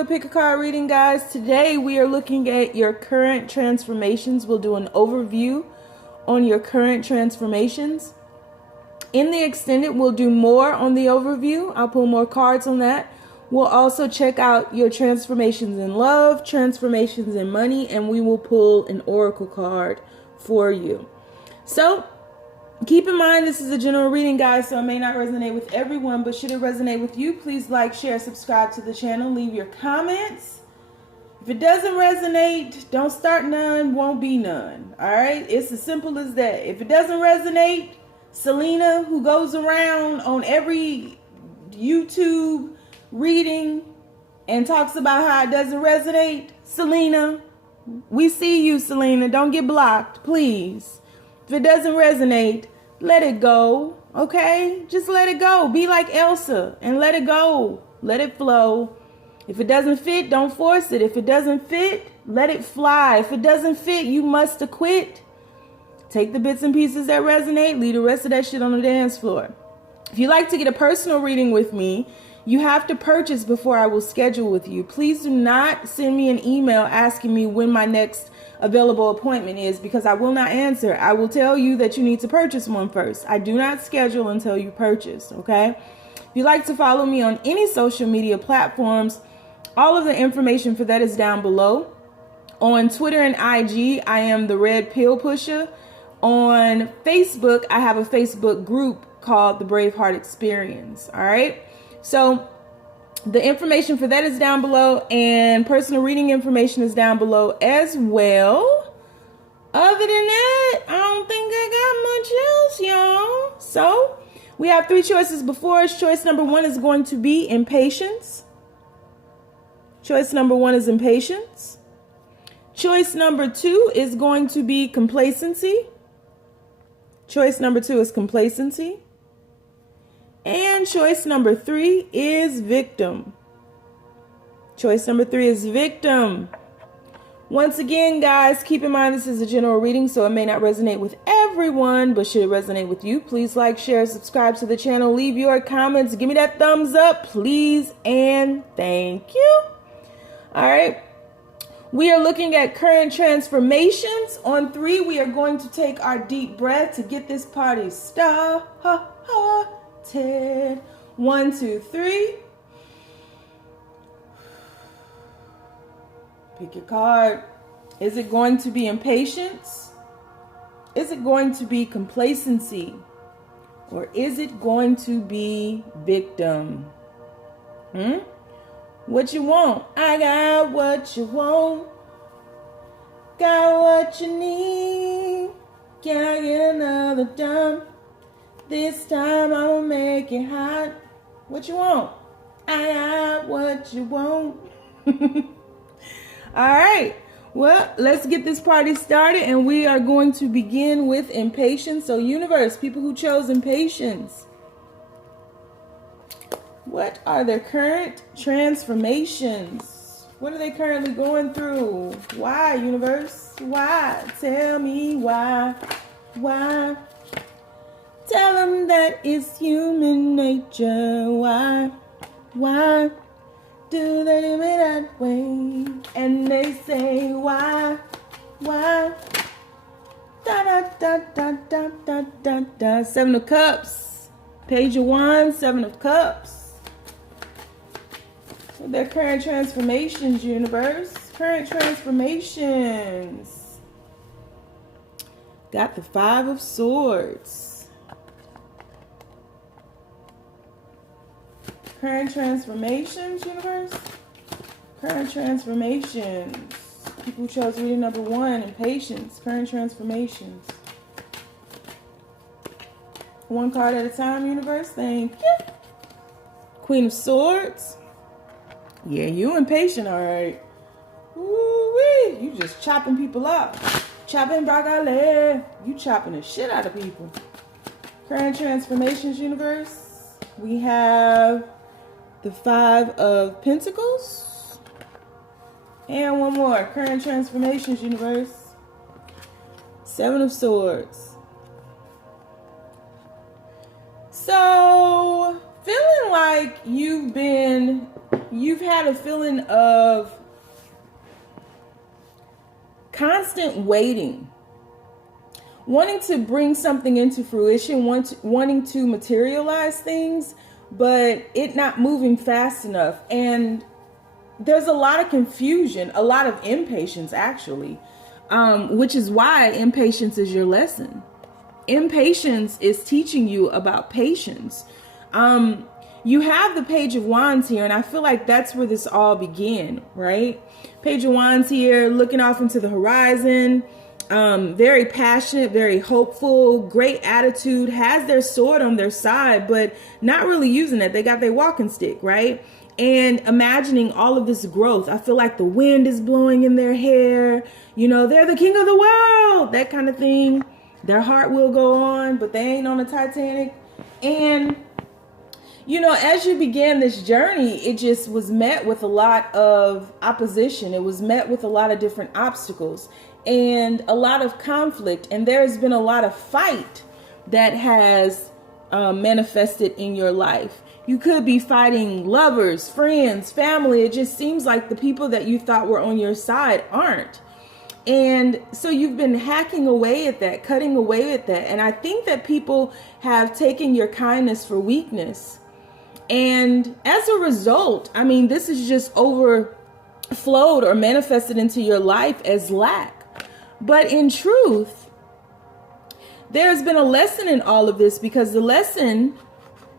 do a pick a card reading, guys. Today we are looking at your current transformations. We'll do an overview on your current transformations. In the extended, we'll do more on the overview. I'll pull more cards on that. We'll also check out your transformations in love, transformations in money, and we will pull an oracle card for you. So keep in mind, this is a general reading, guys, so it may not resonate with everyone, but should it resonate with you, please like, share, subscribe to the channel, leave your comments. If it doesn't resonate, don't start none, won't be none. All right? It's as simple as that. If it doesn't resonate, Selena, who goes around on every YouTube reading and talks about how it doesn't resonate, Selena, we see you, Selena. Don't get blocked, please. If it doesn't resonate, let it go, okay? Just let it go. Be like Elsa and let it go. Let it flow. If it doesn't fit, don't force it. If it doesn't fit, let it fly. If it doesn't fit, you must acquit. Take the bits and pieces that resonate. Leave the rest of that shit on the dance floor. If you'd like to get a personal reading with me, you have to purchase before I will schedule with you. Please do not send me an email asking me when my next available appointment is, because I will not answer. I will tell you that you need to purchase one first. I do not schedule until you purchase, okay? If you'd like to follow me on any social media platforms, all of the information for that is down below. On Twitter and IG, I am the Red Pill Pusher. On Facebook, I have a Facebook group called the Braveheart Experience, all right? So the information for that is down below, and personal reading information is down below as well. Other than that, I don't think I got much else, y'all. So we have three choices before us. Choice number one is going to be impatience. Choice number one is impatience. Choice number two is going to be complacency. Choice number two is complacency. And choice number three is victim. Choice number three is victim. Once again, guys, keep in mind this is a general reading, so it may not resonate with everyone, but should it resonate with you, please like, share, subscribe to the channel, leave your comments, give me that thumbs up, please, and thank you. All right. We are looking at current transformations. On three, we are going to take our deep breath to get this party started. 1, 2, 3. Pick your card. Is it going to be impatience? Is it going to be complacency? Or is it going to be victim? What you want? I got what you want. Got what you need. Can I get another dime? This time I'll make it hot. What you want? I got what you want. All right. Well, let's get this party started, and we are going to begin with impatience. So, universe, people who chose impatience, what are their current transformations? What are they currently going through? Why, universe? Why? Tell me why. Why? Tell them that it's human nature. Why? Why do they do me that way? And they say why? Why? Da da da da da da da da. 7 of Cups. Page of Wands. 7 of Cups. So their current transformations, universe. Current transformations. Got the 5 of Swords. Current transformations, universe. Current transformations. People who chose reading number 1, impatience. Current transformations. 1 card at a time, universe. Thank you. Queen of Swords. Yeah, you impatient, all right. Ooh-wee. You just chopping people up. Chopping broccoli. You chopping the shit out of people. Current transformations, universe. We have the 5 of Pentacles. And 1 more. Current transformations, universe. 7 of Swords. So, feeling like you've had a feeling of constant waiting, wanting to bring something into fruition, wanting to materialize things, but it not moving fast enough. And there's a lot of confusion, a lot of impatience actually, which is why impatience is your lesson. Impatience is teaching you about patience. You have the Page of Wands here, and I feel like that's where this all began, right? Page of Wands here, looking off into the horizon, very passionate, very hopeful, great attitude, has their sword on their side, but not really using it. They got their walking stick, right? And imagining all of this growth. I feel like the wind is blowing in their hair. You know, they're the king of the world, that kind of thing. Their heart will go on, but they ain't on the Titanic. And you know, as you began this journey, it just was met with a lot of opposition. It was met with a lot of different obstacles and a lot of conflict. And there's been a lot of fight that has manifested in your life. You could be fighting lovers, friends, family. It just seems like the people that you thought were on your side aren't. And so you've been hacking away at that, cutting away at that. And I think that people have taken your kindness for weakness. And as a result, I mean, this is just overflowed or manifested into your life as lack. But in truth, there's been a lesson in all of this, because the lesson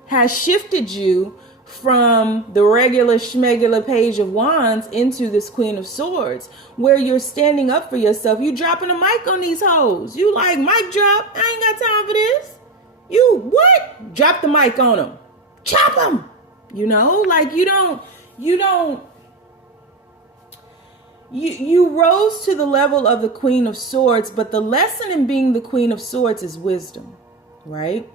has shifted you from the regular schmegular Page of Wands into this Queen of Swords, where you're standing up for yourself. You dropping a mic on these hoes. You like, mic drop. I ain't got time for this. You what? Drop the mic on them. Chop them. You know, like you rose to the level of the Queen of Swords, but the lesson in being the Queen of Swords is wisdom, right?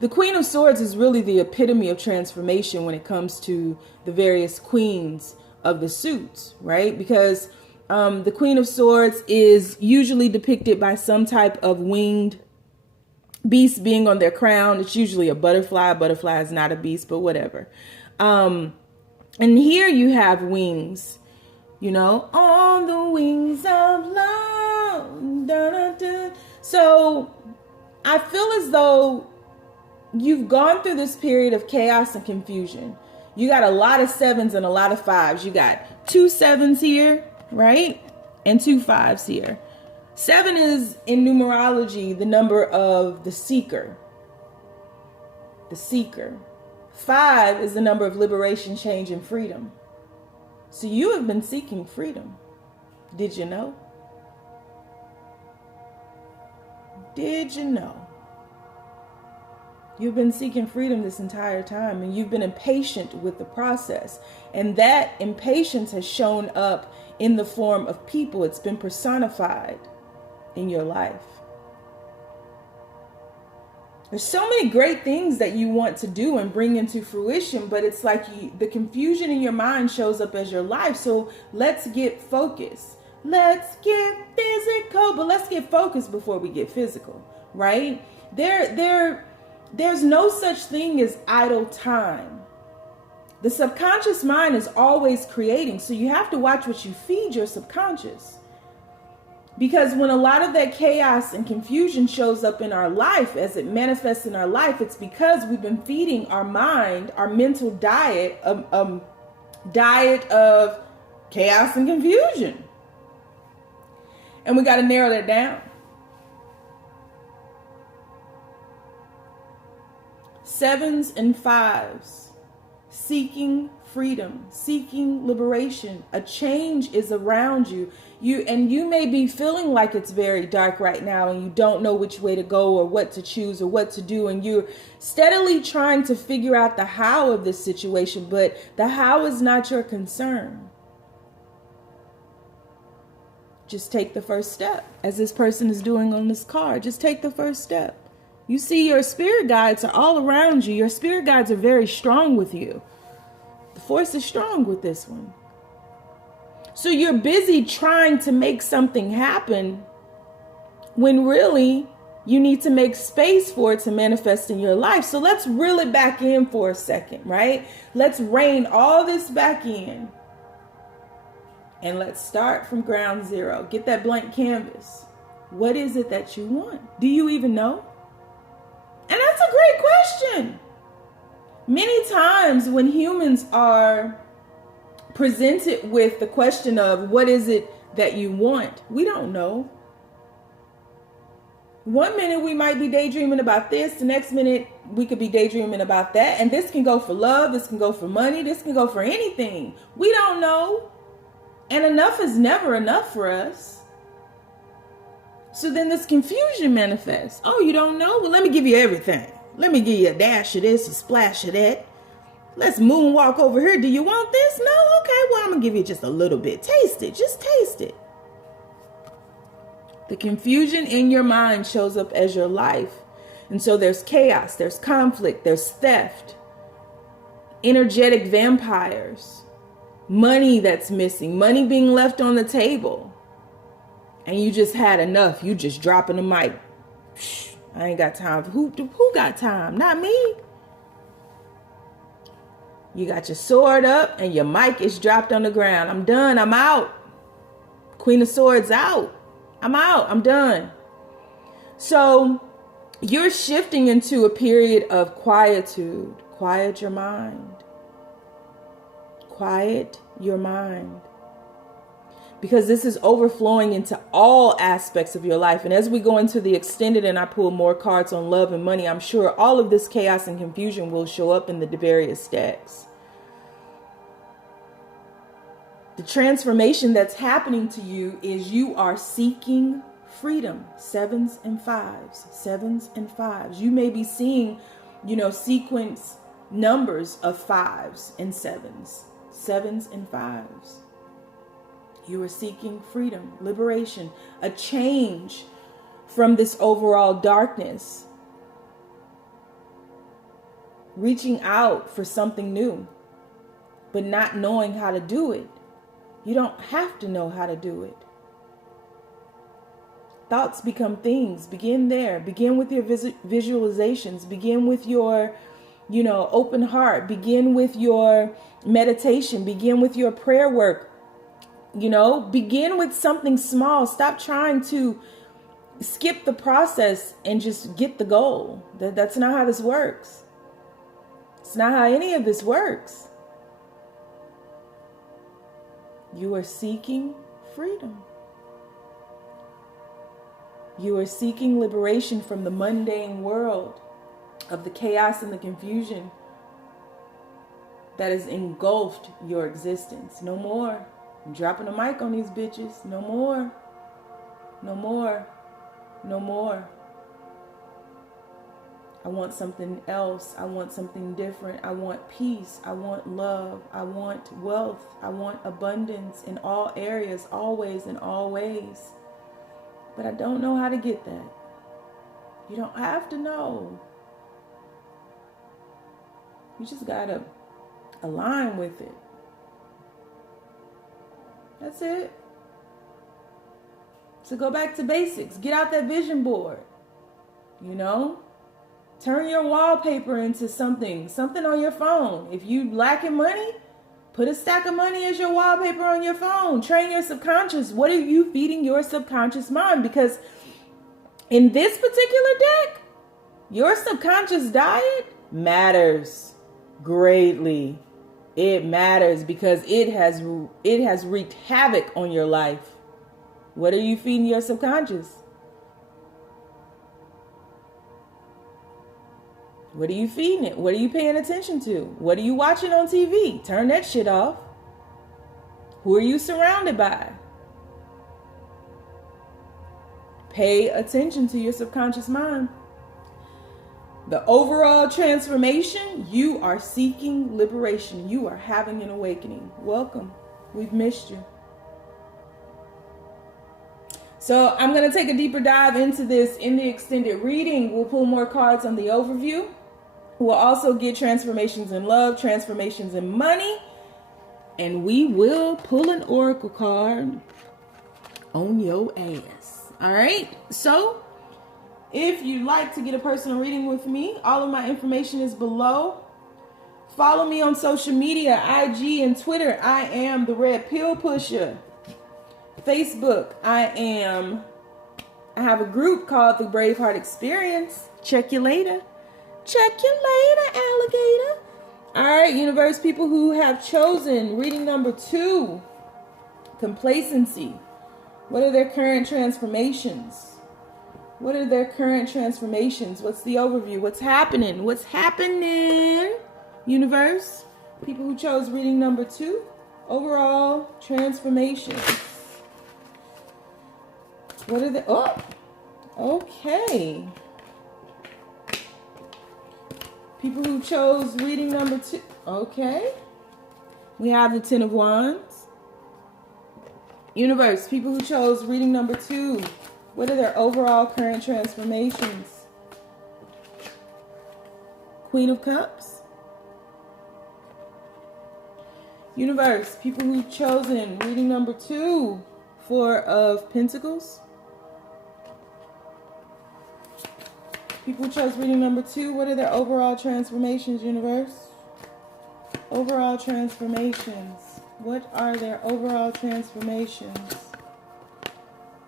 The Queen of Swords is really the epitome of transformation when it comes to the various queens of the suits, right? Because the Queen of Swords is usually depicted by some type of winged beast being on their crown. It's usually a butterfly. A butterfly is not a beast, but whatever. And here you have wings, you know, on the wings of love. Da, da, da. So I feel as though you've gone through this period of chaos and confusion. You got a lot of 7s and a lot of 5s. You got 2 7s here, right? And 2 5s here. 7 is in numerology the number of the seeker. The seeker. 5 is the number of liberation, change, and freedom. So you have been seeking freedom. Did you know? Did you know? You've been seeking freedom this entire time, and you've been impatient with the process. And that impatience has shown up in the form of people. It's been personified in your life. There's so many great things that you want to do and bring into fruition, but it's like the confusion in your mind shows up as your life. So let's get focused. Let's get physical, but let's get focused before we get physical, right? There's no such thing as idle time. The subconscious mind is always creating, so you have to watch what you feed your subconscious. Because when a lot of that chaos and confusion shows up in our life, as it manifests in our life, it's because we've been feeding our mind, our mental diet, diet of chaos and confusion. And we got to narrow that down. 7s and 5s, seeking freedom, seeking liberation. A change is around you. You may be feeling like it's very dark right now and you don't know which way to go or what to choose or what to do. And you're steadily trying to figure out the how of this situation, but the how is not your concern. Just take the first step, as this person is doing on this card. Just take the first step. You see, your spirit guides are all around you. Your spirit guides are very strong with you. The force is strong with this one. So you're busy trying to make something happen when really you need to make space for it to manifest in your life. So let's reel it back in for a second, right? Let's rein all this back in. And let's start from ground zero. Get that blank canvas. What is it that you want? Do you even know? And that's a great question. Many times when humans are presented with the question of what is it that you want, we don't know. One minute we might be daydreaming about this, the next minute we could be daydreaming about that. And this can go for love, this can go for money, this can go for anything. We don't know. And enough is never enough for us. So then this confusion manifests. Oh, you don't know? Well, let me give you everything. Let me give you a dash of this, a splash of that. Let's moonwalk over here. Do you want this? No? Okay, well, I'm going to give you just a little bit. Taste it. Just taste it. The confusion in your mind shows up as your life. And so there's chaos, there's conflict, there's theft, energetic vampires, money that's missing, money being left on the table. And you just had enough. You just dropping the mic. I ain't got time. Who got time? Not me. You got your sword up and your mic is dropped on the ground. I'm done. I'm out. Queen of Swords out. I'm out. I'm done. So you're shifting into a period of quietude. Quiet your mind. Quiet your mind. Because this is overflowing into all aspects of your life. And as we go into the extended and I pull more cards on love and money, I'm sure all of this chaos and confusion will show up in the various stacks. The transformation that's happening to you is you are seeking freedom. 7s and 5s, 7s and 5s. You may be seeing, sequence numbers of 5s and 7s, 7s and 5s. You are seeking freedom, liberation, a change from this overall darkness. Reaching out for something new, but not knowing how to do it. You don't have to know how to do it. Thoughts become things. Begin there. Begin with your visualizations. Begin with your, open heart. Begin with your meditation. Begin with your prayer work. Begin with something small. Stop trying to skip the process and just get the goal. That's not how this works. It's not how any of this works. You are seeking freedom. You are seeking liberation from the mundane world of the chaos and the confusion that has engulfed your existence. No more. I'm dropping the mic on these bitches. No more. No more. No more. I want something else. I want something different. I want peace. I want love. I want wealth. I want abundance in all areas, always and always. But I don't know how to get that. You don't have to know. You just gotta align with it. That's it. So go back to basics. Get out that vision board. Turn your wallpaper into something on your phone. If you lacking money, put a stack of money as your wallpaper on your phone. Train your subconscious. What are you feeding your subconscious mind? Because in this particular deck, your subconscious diet matters greatly. It matters because it has wreaked havoc on your life. What are you feeding your subconscious? What are you feeding it? What are you paying attention to? What are you watching on TV? Turn that shit off. Who are you surrounded by? Pay attention to your subconscious mind. The overall transformation, you are seeking liberation. You are having an awakening. Welcome. We've missed you. So I'm going to take a deeper dive into this in the extended reading. We'll pull more cards on the overview. We'll also get transformations in love, transformations in money, and we will pull an oracle card on your ass. All right. So If you'd like to get a personal reading with me, all of my information is below. Follow me on social media, IG and Twitter. I am the Red Pill Pusher. Facebook, I have a group called the Braveheartexperience. Check you later. Check you later, alligator. All right, universe, people who have chosen reading number 2, Complacency. What are their current transformations? What are their current transformations? What's the overview? What's happening? What's happening, universe? People who chose reading number 2, overall transformations. What are the... Oh, okay. People who chose reading number 2. Okay. We have the 10 of Wands. Universe, people who chose reading number 2. What are their overall current transformations? Queen of Cups. Universe, people who've chosen reading number 2. 4 of Pentacles. People who chose reading number 2, what are their overall transformations, universe? Overall transformations. What are their overall transformations?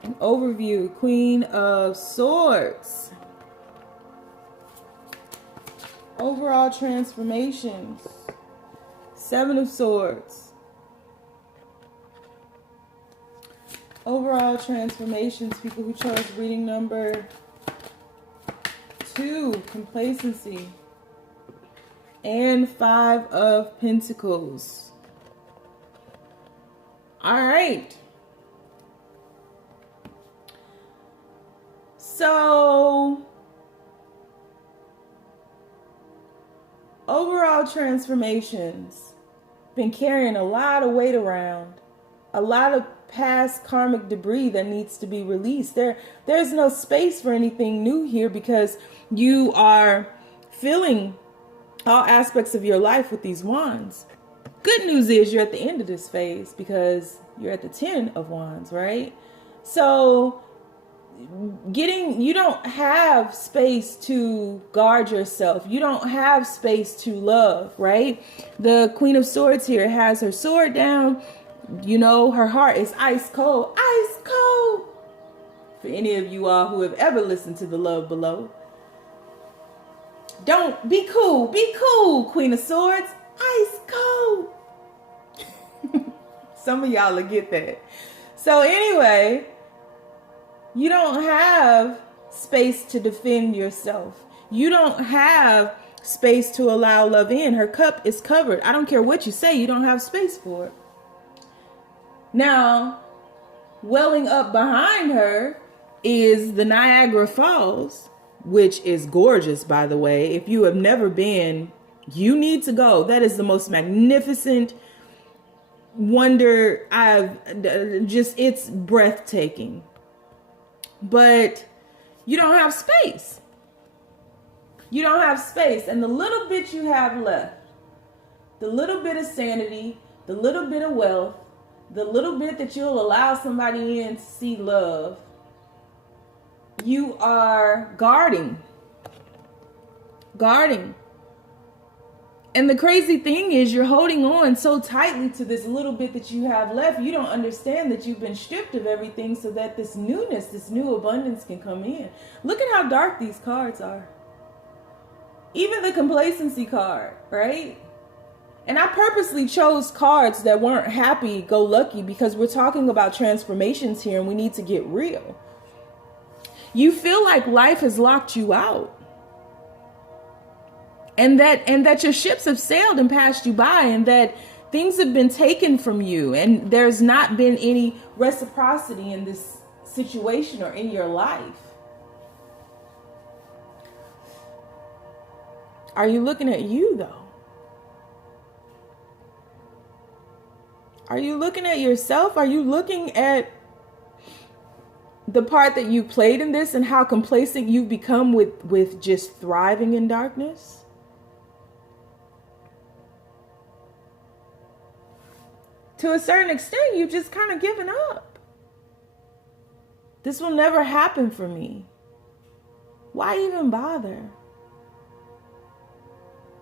An overview. Queen of Swords. Overall transformations. 7 of Swords. Overall transformations. People who chose reading number 2, Complacency. And 5 of Pentacles. All right. So, overall transformations. Been carrying a lot of weight around. A lot of past karmic debris that needs to be released. There's no space for anything new here because you are filling all aspects of your life with these wands. Good news is you're at the end of this phase because you're at the 10 of Wands, right? So you don't have space to guard yourself. You don't have space to love, right? The Queen of Swords here has her sword down. You know, her heart is ice cold. Ice cold. For any of you all who have ever listened to the Love Below. Don't be cool. Be cool, Queen of Swords. Ice cold. Some of y'all will get that. So anyway, you don't have space to defend yourself. You don't have space to allow love in. Her cup is covered. I don't care what you say. You don't have space for it. Now, welling up behind her is the Niagara Falls, which is gorgeous, by the way. If you have never been, you need to go. That is the most magnificent wonder it's breathtaking. But you don't have space. You don't have space. And the little bit you have left, the little bit of sanity, the little bit of wealth, the little bit that you'll allow somebody in to see love, you are guarding. And the crazy thing is you're holding on so tightly to this little bit that you have left. You don't understand that you've been stripped of everything so that this newness, this new abundance can come in. Look at how dark these cards are. Even the Complacency card, right? And I purposely chose cards that weren't happy-go-lucky because we're talking about transformations here and we need to get real. You feel like life has locked you out. And that your ships have sailed and passed you by, and that things have been taken from you, and there's not been any reciprocity in this situation or in your life. Are you looking at you, though? Are you looking at yourself? Are you looking at the part that you played in this and how complacent you've become with just thriving in darkness? To a certain extent, you've just kind of given up. This will never happen for me. Why even bother?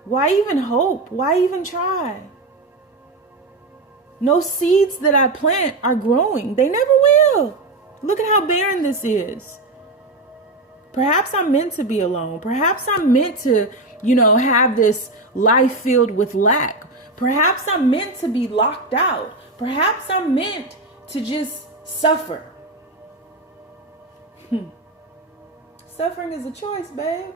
Why even hope? Why even try? No seeds that I plant are growing. They never will. Look at how barren this is. Perhaps I'm meant to be alone. Perhaps I'm meant to, have this life filled with lack. Perhaps I'm meant to be locked out. Perhaps I'm meant to just suffer. Suffering is a choice, babe.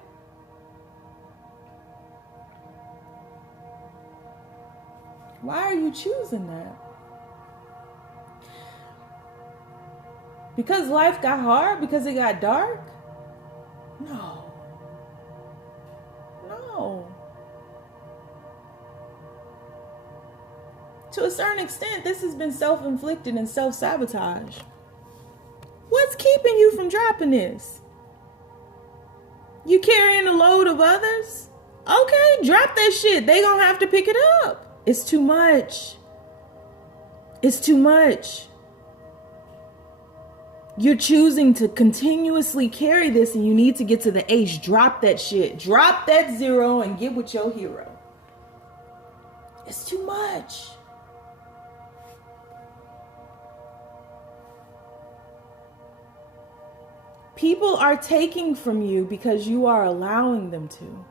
Why are you choosing that? Because life got hard? Because it got dark? No. To a certain extent, this has been self-inflicted and self-sabotage. What's keeping you from dropping this? You carrying the load of others? Okay, drop that shit. They gonna have to pick it up. It's too much. It's too much. You're choosing to continuously carry this, and you need to get to the H. Drop that shit. Drop that 0 and get with your hero. It's too much. People are taking from you because you are allowing them to.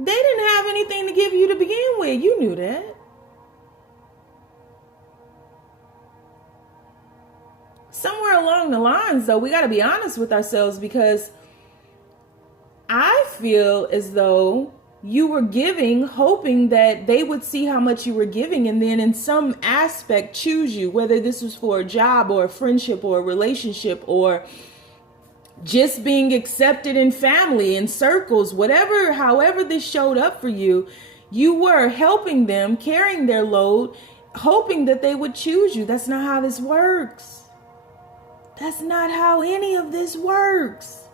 They didn't have anything to give you to begin with. You knew that. Somewhere along the lines, though, we got to be honest with ourselves, because I feel as though you were giving, hoping that they would see how much you were giving and then in some aspect choose you, whether this was for a job or a friendship or a relationship or just being accepted in family, in circles, whatever, however this showed up for you, you were helping them, carrying their load, hoping that they would choose you. That's not how this works. That's not how any of this works.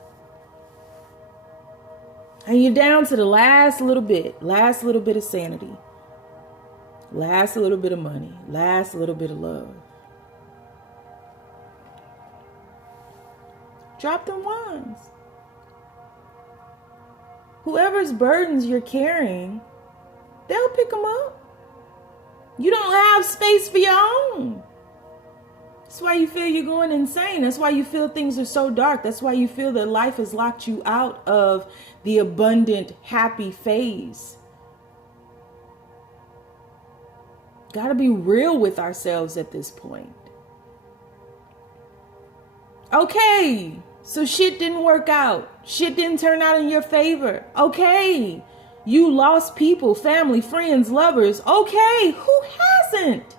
And you're down to the last little bit of sanity, last little bit of money, last little bit of love. Drop them ones. Whoever's burdens you're carrying, they'll pick them up. You don't have space for your own. That's why you feel you're going insane. That's why you feel things are so dark. That's why you feel that life has locked you out of the abundant, happy phase. Gotta be real with ourselves at this point. Okay, so shit didn't work out. Shit didn't turn out in your favor. Okay, you lost people, family, friends, lovers. Okay, who hasn't?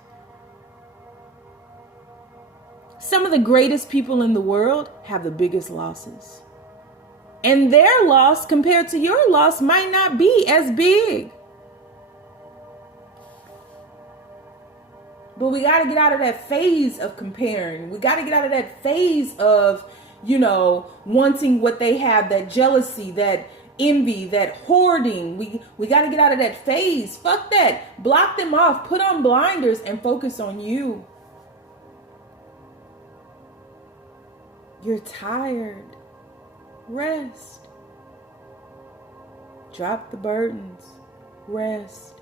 Some of the greatest people in the world have the biggest losses. And their loss compared to your loss might not be as big. But we got to get out of that phase of comparing. We got to get out of that phase of, wanting what they have, that jealousy, that envy, that hoarding. We got to get out of that phase. Fuck that. Block them off. Put on blinders and focus on you. You're tired. Rest. Drop the burdens. Rest.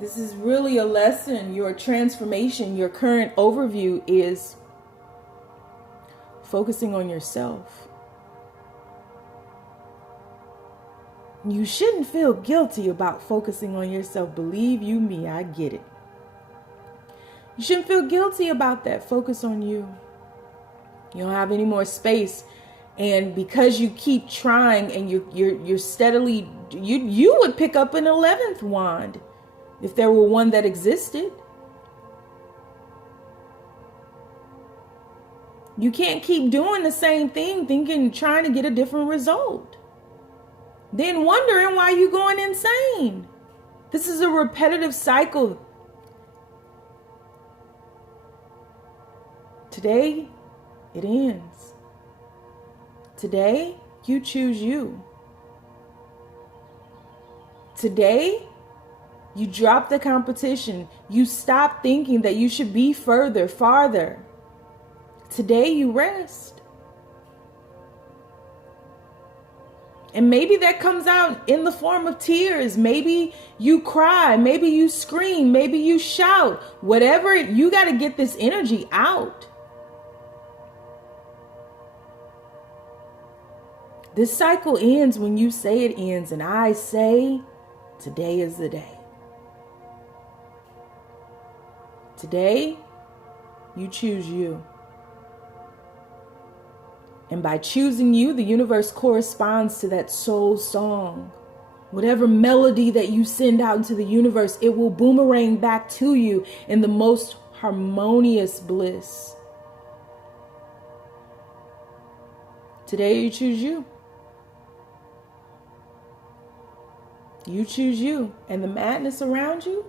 This is really a lesson. Your transformation, your current overview is focusing on yourself. You shouldn't feel guilty about focusing on yourself. Believe you me, I get it. You shouldn't feel guilty about that. Focus on you. You don't have any more space. And because you keep trying and you're steadily, you would pick up an 11th wand if there were one that existed. You can't keep doing the same thing, trying to get a different result. Then wondering why you're going insane. This is a repetitive cycle. Today, it ends. Today, you choose you. Today, You drop the competition. You stop thinking that you should be further, farther. Today you rest. And maybe that comes out in the form of tears. Maybe you cry. Maybe you scream. Maybe you shout. Whatever, you got to get this energy out. This cycle ends when you say it ends. And I say, today is the day. Today, you choose you. And by choosing you, the universe corresponds to that soul song. Whatever melody that you send out into the universe, it will boomerang back to you in the most harmonious bliss. Today, you choose you. You choose you, and the madness around you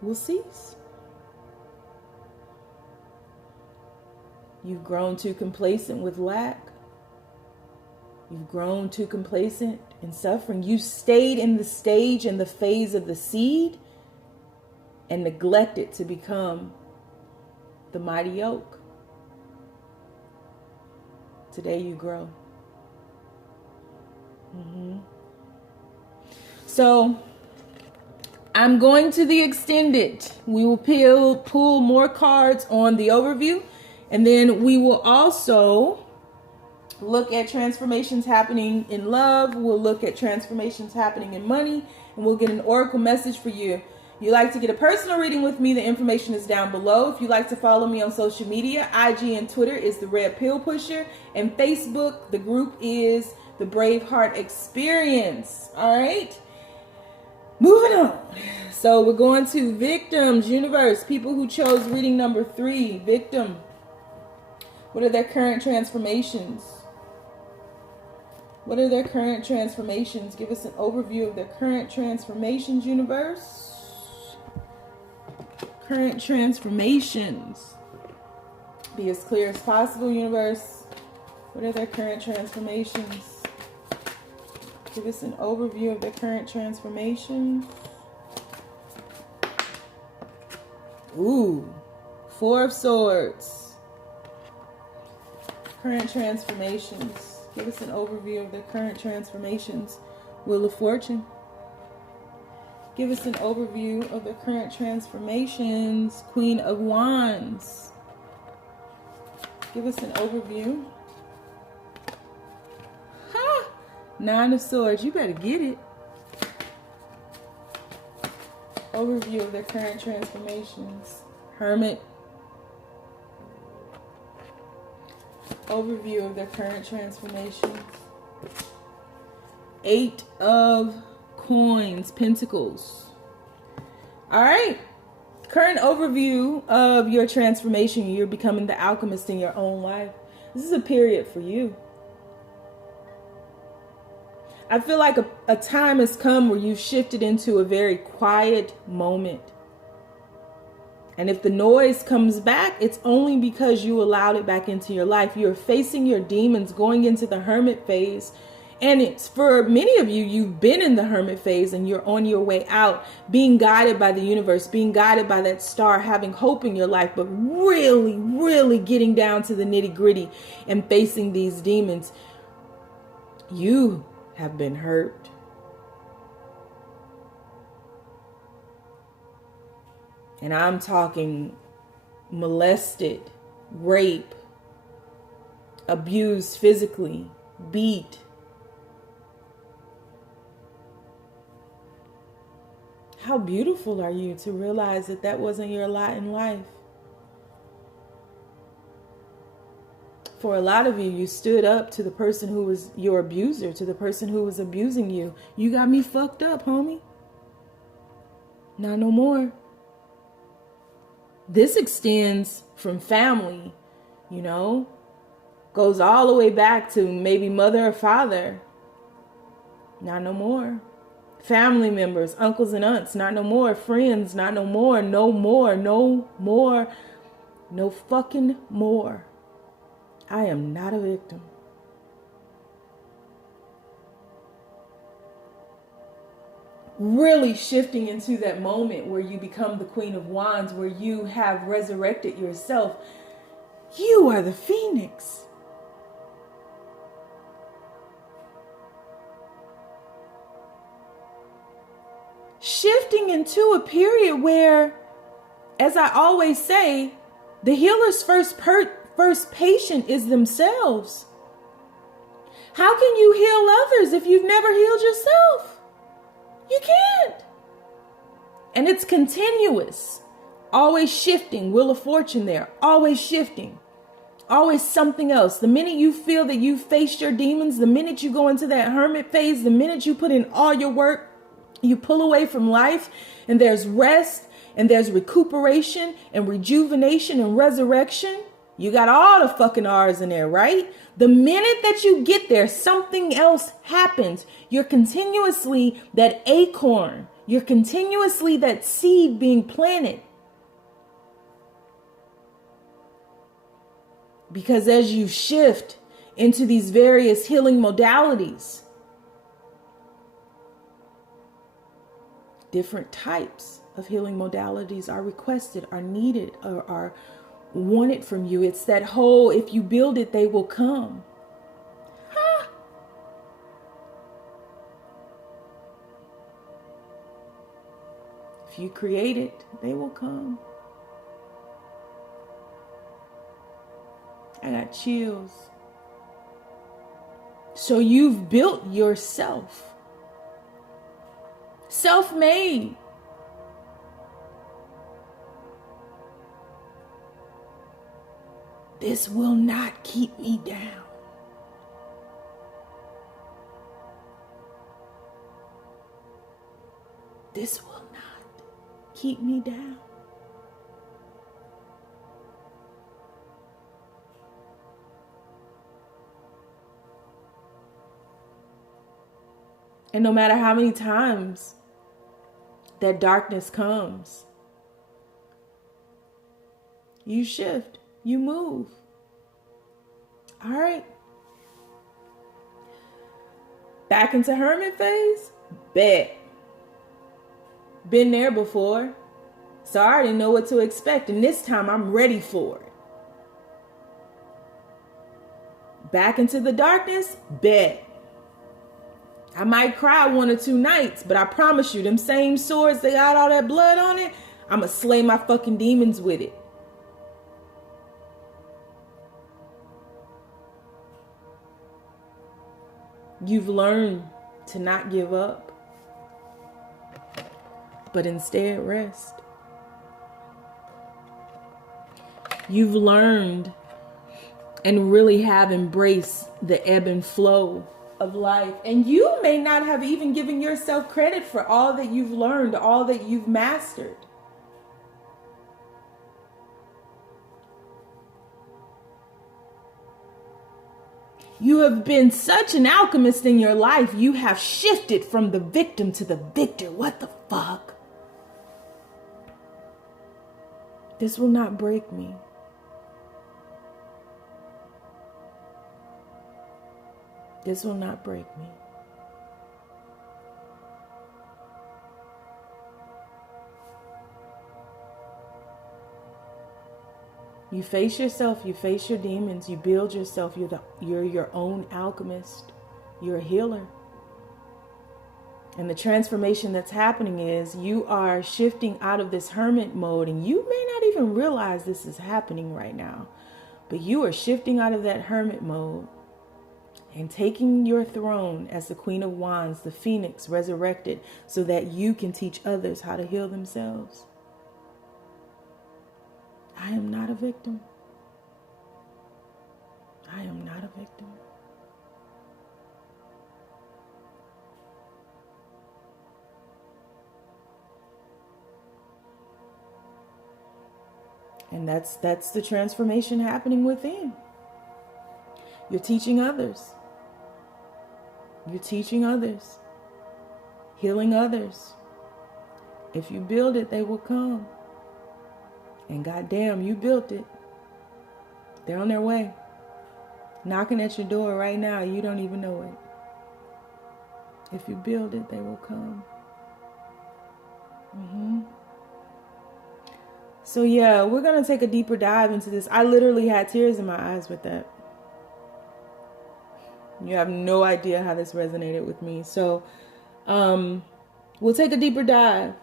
will cease. You've grown too complacent with lack. You've grown too complacent in suffering. You stayed in the stage and the phase of the seed and neglected to become the mighty oak. Today you grow. So I'm going to the extended. We will pull more cards on the overview. And then we will also look at transformations happening in love. We'll look at transformations happening in money. And we'll get an oracle message for you. If you'd like to get a personal reading with me, the information is down below. If you'd like to follow me on social media, IG and Twitter is the Red Pill Pusher. And Facebook, the group is the Braveheart Experience. All right. Moving on. So we're going to victims, universe, people who chose reading number 3, victim. What are their current transformations? What are their current transformations? Give us an overview of their current transformations, universe. Current transformations. Be as clear as possible, universe. What are their current transformations? Give us an overview of their current transformations. Ooh, 4 of Swords. Current transformations. Give us an overview of their current transformations. Wheel of Fortune. Give us an overview of their current transformations. Queen of Wands. Give us an overview. Ha! 9 of Swords. You better get it. Overview of their current transformations. Hermit. Overview of their current transformations. 8 of Coins, Pentacles. All right. Current overview of your transformation. You're becoming the alchemist in your own life. This is a period for you. I feel like a time has come where you've shifted into a very quiet moment. And if the noise comes back, it's only because you allowed it back into your life. You're facing your demons, going into the hermit phase. And it's for many of you, you've been in the hermit phase and you're on your way out, being guided by the universe, being guided by that star, having hope in your life, but really, really getting down to the nitty gritty and facing these demons. You have been hurt. And I'm talking molested, rape, abused physically, beat. How beautiful are you to realize that that wasn't your lot in life? For a lot of you, you stood up to the person who was your abuser, to the person who was abusing you. You got me fucked up, homie. Not no more. This extends from family, you know, goes all the way back to maybe mother or father. Not no more. Family members, uncles and aunts, not no more. Friends, not no more. No more, no more, no fucking more. I am not a victim. really shifting into that moment where you become the Queen of Wands, where you have resurrected yourself. You are the Phoenix. Shifting into a period where, as I always say, the healer's first patient is themselves. How can you heal others if you've never healed yourself? You can't. And it's continuous. Always shifting. Wheel of Fortune there. Always shifting. Always something else. The minute you feel that you've faced your demons, the minute you go into that hermit phase, the minute you put in all your work, you pull away from life, and there's rest, and there's recuperation, and rejuvenation, and resurrection. You got all the fucking R's in there, right? The minute that you get there, something else happens. You're continuously that acorn. You're continuously that seed being planted. Because as you shift into these various healing modalities, different types of healing modalities are requested, are needed, or are wanted from you. It's that whole, if you build it, they will come. Huh? If you create it, they will come. I got chills. So you've built yourself. Self-made. This will not keep me down. This will not keep me down. And no matter how many times that darkness comes, you shift, you move. All right. Back into hermit phase? Bet. Been there before. So I already know what to expect. And this time I'm ready for it. Back into the darkness? Bet. I might cry 1 or 2 nights, but I promise you, them same swords that got all that blood on it, I'm going to slay my fucking demons with it. You've learned to not give up, but instead rest. You've learned and really have embraced the ebb and flow of life. And you may not have even given yourself credit for all that you've learned, all that you've mastered. You have been such an alchemist in your life. You have shifted from the victim to the victor. What the fuck? This will not break me. This will not break me. You face yourself, you face your demons, you build yourself, you're your own alchemist, you're a healer. And the transformation that's happening is you are shifting out of this hermit mode, and you may not even realize this is happening right now, but you are shifting out of that hermit mode and taking your throne as the Queen of Wands, the Phoenix resurrected, so that you can teach others how to heal themselves. I am not a victim. I am not a victim. And that's the transformation happening within. You're teaching others. You're teaching others. Healing others. If you build it, they will come. And goddamn, you built it. They're on their way. Knocking at your door right now. You don't even know it. If you build it, they will come. So yeah, we're going to take a deeper dive into this. I literally had tears in my eyes with that. You have no idea how this resonated with me. So we'll take a deeper dive.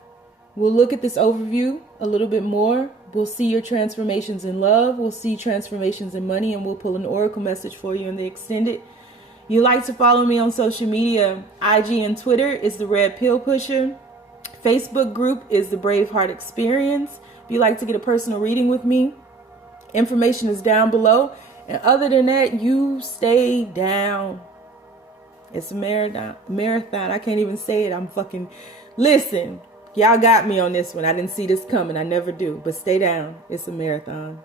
We'll look at this overview a little bit more. We'll see your transformations in love. We'll see transformations in money, and we'll pull an oracle message for you in the extended. You like to follow me on social media. IG and Twitter is the Red Pill Pusher. Facebook group is the Braveheart Experience. If you like to get a personal reading with me, information is down below. And other than that, you stay down. It's a marathon. I can't even say it. Listen, y'all got me on this one. I didn't see this coming. I never do. But stay down. It's a marathon.